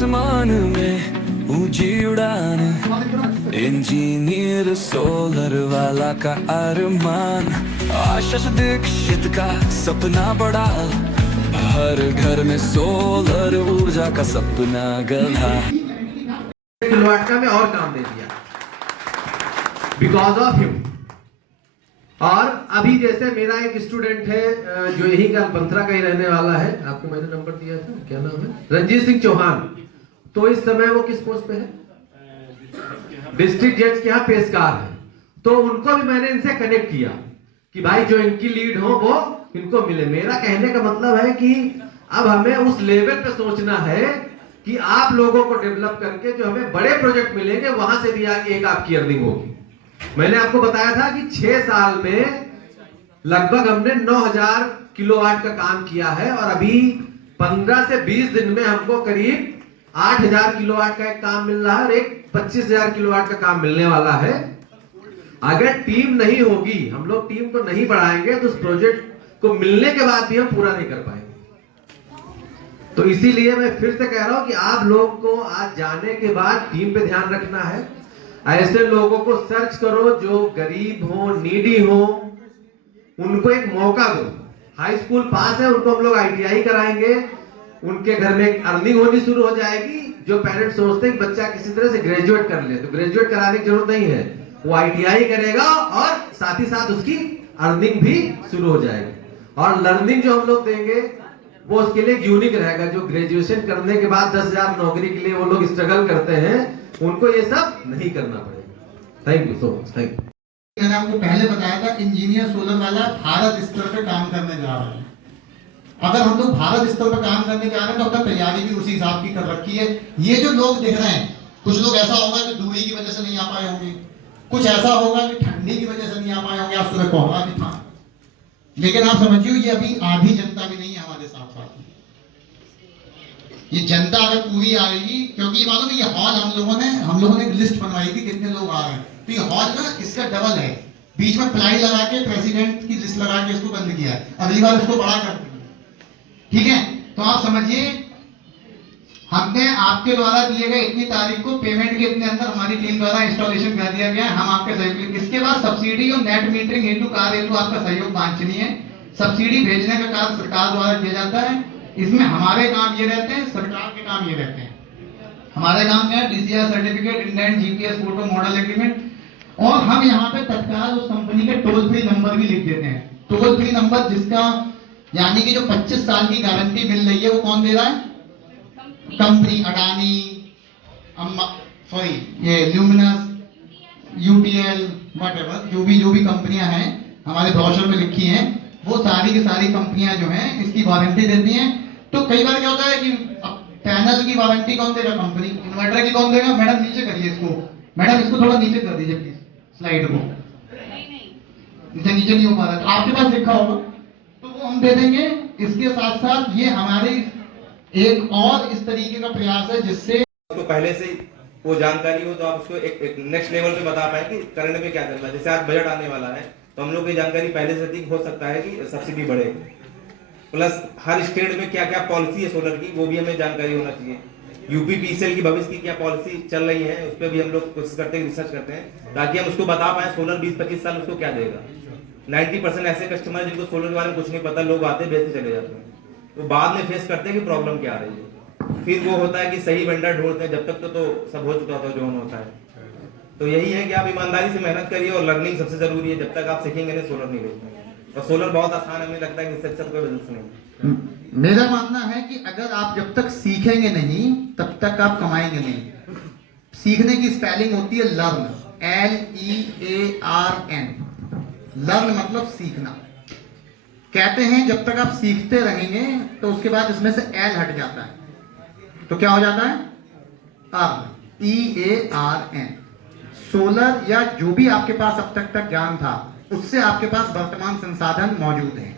आसमान में ऊंची उड़ान, इंजीनियर सोलर वाला का अरमान, आशीष दीक्षित का सपना बड़ा, हर घर में सोलर ऊर्जा का सपना गधा। किलोवाट का मैं और काम दे दिया बिकॉज ऑफ हिम। और अभी जैसे मेरा एक स्टूडेंट है जो यही का बंथरा का ही रहने वाला है, आपको मैंने नंबर दिया था, क्या नाम है, रंजीत सिंह चौहान। तो इस समय वो किस पोस्ट पे है? डिस्ट्रिक्ट जज के यहाँ पेशकार है। तो उनको भी मैंने इनसे कनेक्ट किया कि भाई जो इनकी लीड हो वो इनको मिले। मेरा कहने का मतलब है कि अब हमें उस लेवल पे सोचना है कि आप लोगों को डेवलप करके जो हमें बड़े प्रोजेक्ट मिलेंगे वहां से भी आगे एक आपकी अर्निंग होगी। मैंने आपको बताया था कि 6 साल में लगभग हमने 9000 किलोवाट का काम किया है और अभी 15 से 20 दिन में हमको करीब 8000 किलोवाट का एक काम मिल रहा है और एक 25000 किलोवाट का काम मिलने वाला है। अगर टीम नहीं होगी, हम लोग टीम को नहीं बढ़ाएंगे तो उस प्रोजेक्ट को मिलने के बाद भी हम पूरा नहीं कर पाएंगे। तो इसीलिए मैं फिर से कह रहा हूं कि आप लोग को आज जाने के बाद टीम पे ध्यान रखना है। ऐसे लोगों को सर्च करो जो गरीब हो, नीडी हो, उनको एक मौका दो। हाई स्कूल पास है, उनको हम लोग ITI कराएंगे, उनके घर में अर्निंग होनी शुरू हो जाएगी। जो पेरेंट्स सोचते हैं कि बच्चा किसी तरह से ग्रेजुएट कर ले, तो ग्रेजुएट कराने की जरूरत नहीं है, वो ITI करेगा और साथ ही साथ उसकी अर्निंग भी शुरू हो जाएगी। और लर्निंग जो हम लोग देंगे वो उसके लिए यूनिक रहेगा। जो ग्रेजुएशन करने के बाद 10,000 नौकरी के लिए वो लोग स्ट्रगल करते हैं, उनको ये सब नहीं करना पड़ेगा। Thank you so much. Thank you. मैंने आपको पहले बताया था इंजीनियर सोलर वाला भारत स्तर पे काम करने जा रहा है। अगर हम लोग भारत स्तर पे काम करने जा रहे हैं तो अपना तैयारी भी उसी हिसाब की कर रखी है। ये जो लोग दिख रहे हैं, कुछ लोग ऐसा होगा कि दूरी की वजह से नहीं आ पाए होंगे, कुछ ऐसा होगा कि ठंडी की वजह से नहीं आ पाए होंगे, आज सुबह कोहरा भी था। लेकिन आप समझिए ये अभी आधी जनता भी नहीं है हमारे साथ साथ। ये जनता अगर पूरी आएगी, क्योंकि मालूम है ये हॉल हम लोगों ने एक लिस्ट बनवाई थी कितने लोग आ रहे हैं, तो ये हॉल ना इसका डबल है। बीच में प्लाई लगा के प्रेसिडेंट की लिस्ट लगा के इसको बंद किया है, अगली बार इसको बड़ा कर देंगे। ठीक है, तो आप समझिए हमने आपके द्वारा दिए गए इतनी तारीख को पेमेंट के इतने अंदर हमारी टीम द्वारा इंस्टॉलेशन कर दिया गया है। हम आपके सहयोग, इसके बाद सब्सिडी और नेट मीटरिंग हेतु कार्य हेतु आपका सहयोग वांछनीय है। सब्सिडी भेजने का कार्य सरकार द्वारा किया जाता है। इसमें हमारे काम ये रहते हैं, सरकार के काम ये रहते हैं। हमारे काम में DCR certificate, indent, GPS photo, model agreement. और हम यहाँ पे तत्काल उस कंपनी के टोल फ्री नंबर भी लिख देते हैं। टोल फ्री नंबर जिसका यानी कि जो 25 साल की गारंटी मिल रही है वो कौन दे रहा है? कंपनी अडानी, ये ल्यूमिनस, UTL, व्हाटएवर जो भी कंपनियां हैं हमारे ब्रोशर में लिखी हैं, वो सारी की सारी कंपनियां जो हैं इसकी वारंटी देती हैं। तो कई बार क्या होता है कि पैनल की वारंटी कौन देगा? कंपनी। इन्वर्टर की कौन देगा? मैडम नीचे करिए इसको, मैडम इसको थोड़ा नीचे कर दीजिए प्लीज, स्लाइड को नीचे नहीं हो पा रहा है, तो आपके पास लिखा होगा तो वो हम दे देंगे। इसके साथ साथ ये हमारी एक और इस तरीके का प्रयास है जिससे तो पहले से वो जानकारी हो तो आप उसको एक नेक्स्ट लेवल पे बता पाए कि करंट में क्या करना है। जैसे आज बजट आने वाला है तो हम लोग की जानकारी पहले से थी, हो सकता है कि सब्सिडी बढ़े, प्लस हर स्टेट में क्या क्या पॉलिसी है सोलर की वो भी हमें जानकारी होना चाहिए। UPPCL की भविष्य की क्या पॉलिसी चल रही है उस पर भी हम लोग कोशिश करते हैं, रिसर्च करते हैं ताकि हम उसको बता पाए सोलर 20-25 साल उसको क्या देगा। 90% ऐसे कस्टमर जिनको सोलर के बारे में कुछ नहीं पता, लोग आते बेचते चले जाते हैं, तो बाद में फेस करते हैं कि प्रॉब्लम क्या आ रही है। फिर वो होता है कि सही वेंडर ढूंढते हैं, जब तक तो सब हो चुका था जो होता है। तो यही है कि आप ईमानदारी से मेहनत करिए और लर्निंग सबसे जरूरी है। जब तक आप सीखेंगे नहीं सोलर नहीं बेचेंगे। और सोलर बहुत आसान है, हमें लगता है कि इससे अच्छा कोई बिजनेस नहीं। मेरा मानना है कि अगर आप जब तक सीखेंगे नहीं तब तक आप कमाएंगे नहीं। सीखने की स्पेलिंग होती है लर्न, LEARN। लर्न मतलब सीखना। कहते हैं जब तक आप सीखते रहेंगे तो उसके बाद इसमें से L हट जाता है तो क्या हो जाता है? Earn, EARN। सोलर या जो भी आपके पास अब तक ज्ञान था उससे आपके पास वर्तमान संसाधन मौजूद हैं,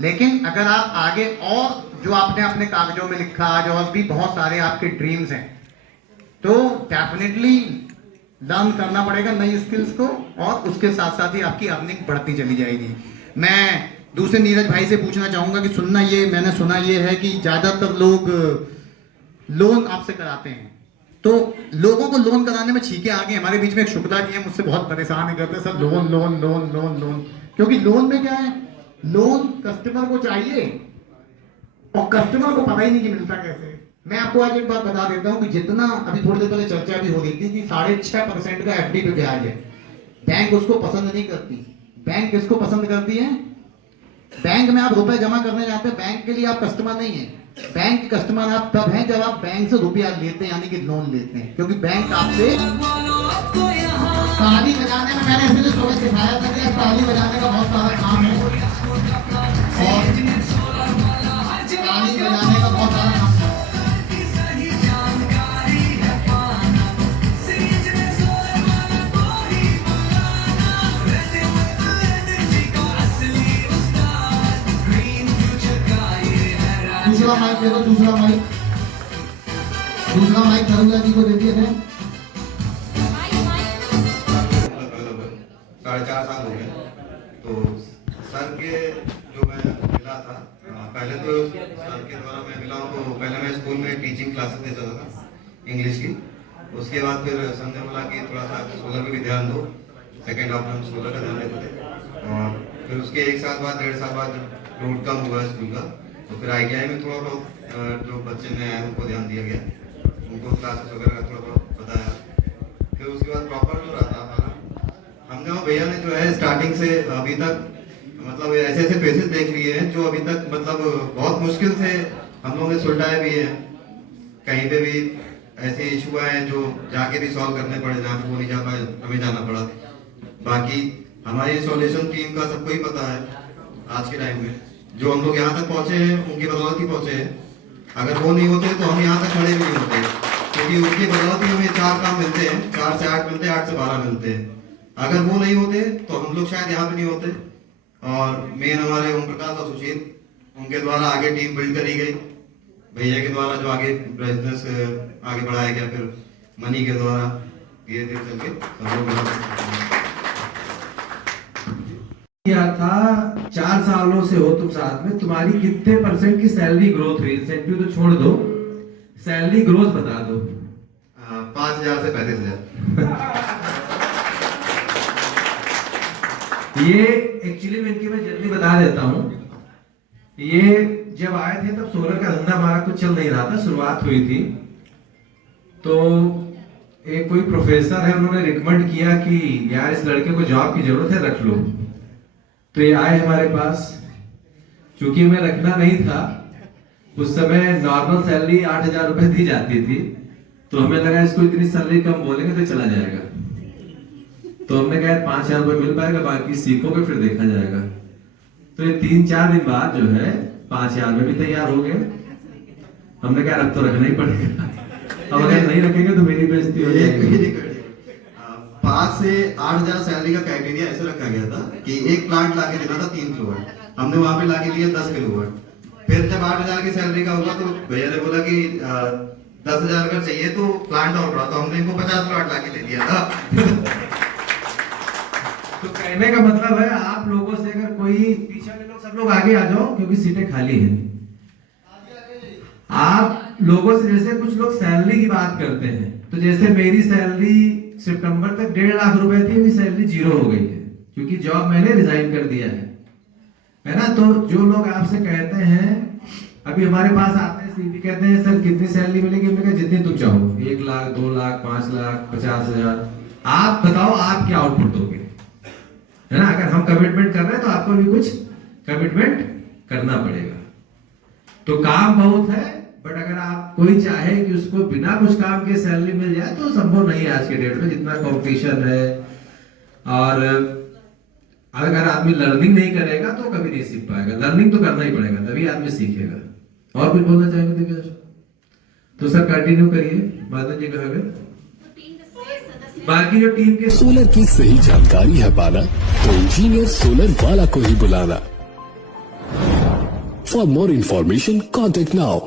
लेकिन अगर आप आगे और जो आपने अपने कागजों में लिखा, आज और भी बहुत सारे आपके ड्रीम्स हैं, तो डेफिनेटली लर्न करना पड़ेगा नई स्किल्स को और उसके साथ साथ ही आपकी अर्निंग बढ़ती चली जाएगी। मैं दूसरे नीरज भाई से पूछना चाहूंगा कि मैंने सुना ये है कि ज्यादातर लोग लोन आपसे कराते हैं, तो लोगों को लोन कराने में छीके आगे। हमारे बीच में एक शुक्ला जी है, मुझसे बहुत परेशान करते हैं, sir loan loan loan loan loan. क्योंकि लोन में क्या है, लोन कस्टमर को चाहिए और कस्टमर को पता ही नहीं कि मिलता कैसे। मैं आपको आज एक बात बता देता हूं कि जितना अभी थोड़ी देर पहले चर्चा भी हो रही थी कि 6.5% का एफडी पे ब्याज है, बैंक उसको पसंद नहीं करती। बैंक किसको पसंद करती है? बैंक में आप रुपए जमा करने जाते हैं, बैंक के लिए आप कस्टमर नहीं है। बैंक के कस्टमर आप तब हैं जब आप बैंक से रुपया लेते हैं, यानी कि लोन लेते हैं, क्योंकि बैंक आपसे। ताली बजाने में मैंने इसलिए सुबह सिखाया था कि ताली बजाने का बहुत सारा काम है और ताली बजाने का बहुत सारा काम है। दूसरा माइक दे दो, दूसरा माइक धरुला जी को दे दिए थे। 4.5 साल हो गए। तो सर के जो मैं मिला था, पहले तो सर के द्वारा मैं मिला हूँ, तो पहले मैं स्कूल में टीचिंग क्लासेस देता था इंग्लिश की। उसके बाद फिर सर ने बोला कि थोड़ा सा सोलर पे भी ध्यान दो। सेकेंड हाफ में हम सोलर का ध्यान देते थे और फिर उसके 1 साल बाद 1.5 साल बाद लोड कम हुआ स्कूल का, तो फिर ITI में थोड़ा बहुत जो बच्चे नए आए उनको ध्यान दिया गया, उनको क्लासेस वगैरह का थोड़ा बहुत बताया। फिर उसके बाद प्रॉपर जो रहा था हमने, वो भैया ने जो है स्टार्टिंग से अभी तक मतलब ऐसे ऐसे फेसेस देख लिए हैं जो अभी तक मतलब बहुत मुश्किल से हम लोगों ने सुलझाए भी हैं। कहीं पे भी ऐसे इशू आए हैं जो जाके भी सॉल्व करने पड़े, जहाँ पे वो नहीं जा पाए हमें जाना पड़ा। बाकी हमारी सॉल्यूशन टीम का सबको ही पता है, आज के टाइम में जो हम लोग यहाँ तक पहुंचे हैं उनकी बदौलत ही पहुंचे हैं। अगर वो नहीं होते तो हम यहाँ तक खड़े भी नहीं होते, क्योंकि उनकी बदौलत ही हमें 4 काम मिलते हैं, 4 से 8 मिलते हैं, 8 से 12 मिलते हैं। अगर वो नहीं होते तो हम लोग शायद यहाँ पे नहीं होते। और मेन हमारे ओम प्रकाश और सुशील, उनके द्वारा आगे टीम बिल्ड करी गई, भैया के द्वारा जो आगे बिजनेस आगे बढ़ाया गया, फिर मनी के द्वारा धीरे धीरे चल के सब लोग किया था। 4 सालों से हो तुम साथ में, तुम्हारी कितने % की सैलरी ग्रोथ हुई? इंसेंटिव तो छोड़ दो, सैलरी ग्रोथ बता दो। 5,000 से 35,000। ये एक्चुअली में इनकी मैं जल्दी बता देता हूँ। ये जब आए थे तब सोलर का धंधा हमारा कुछ चल नहीं रहा था, शुरुआत हुई थी। तो एक कोई प्रोफेसर है, उन्होंने रिकमेंड किया कि यार इस लड़के को जॉब की जरूरत है, रख लो। तो ये आए हमारे पास, चूंकि हमें रखना नहीं था, उस समय नॉर्मल सैलरी 8,000 रुपए दी जाती थी, तो हमें लगा इसको इतनी सैलरी कम बोलेंगे तो चला जाएगा। तो हमने कहा 5,000 रुपए मिल पाएगा, बाकी सीखोगे फिर देखा जाएगा। तो ये 3-4 दिन बाद जो है 5,000 में भी तैयार हो गए। हमने कहा अब तो रखना ही पड़ेगा, अब अगर नहीं रखेंगे तो मेरी बेइज्जती हो जाएगी। 5 से 8,000 सैलरी का क्राइटेरिया ऐसे रखा गया था कि एक प्लांट लाके देना था 3 किलोवाट, हमने वहां पे लाके दिया 10 किलोवाट। फिर जब 8,000 की सैलरी का हुआ तो भैया ने बोला कि 10,000 अगर चाहिए तो प्लांट और बढ़ा, तो हमने इनको 50 किलोवाट लाके दे दिया था। तो कहने का मतलब है आप लोगों से अगर कोई पीछे वाले लोग, सब लोग आगे आ जाओ क्योंकि सीटें खाली हैं। आप लोगों से जैसे कुछ लोग सैलरी की बात करते हैं, तो जैसे मेरी सैलरी सितंबर तक 1.5 लाख रुपए थी, अभी सैलरी 0 हो गई है, क्योंकि जॉब मैंने रिजाइन कर दिया है ना। तो जो लोग आपसे कहते हैं, अभी हमारे पास आते हैं सीपी, कहते हैं सर कितनी सैलरी मिलेगी, हमने कहा जितनी तुम चाहो, 1 लाख 2 लाख 5 लाख 50,000, आप बताओ आप क्या आउटपुट दोगे, है ना। अगर हम कमिटमेंट कर रहे हैं तो आपको भी कुछ कमिटमेंट करना पड़ेगा। तो काम बहुत है, बट अगर आप कोई चाहे कि उसको बिना कुछ काम के सैलरी मिल जाए तो संभव नहीं है आज के डेट में, जितना कंपटीशन है। और अगर आदमी लर्निंग नहीं करेगा तो कभी नहीं सीख पाएगा, लर्निंग तो करना ही पड़ेगा, तभी आदमी सीखेगा। और कुछ बोलना चाहेंगे दिव्या? तो सर कंटिन्यू करिए, बाद जी कहोगे। बाकी जो टीम के सोलर की सही जानकारी है पाना, तो इंजीनियर सोलर वाला को ही बुलाना। For more information contact now.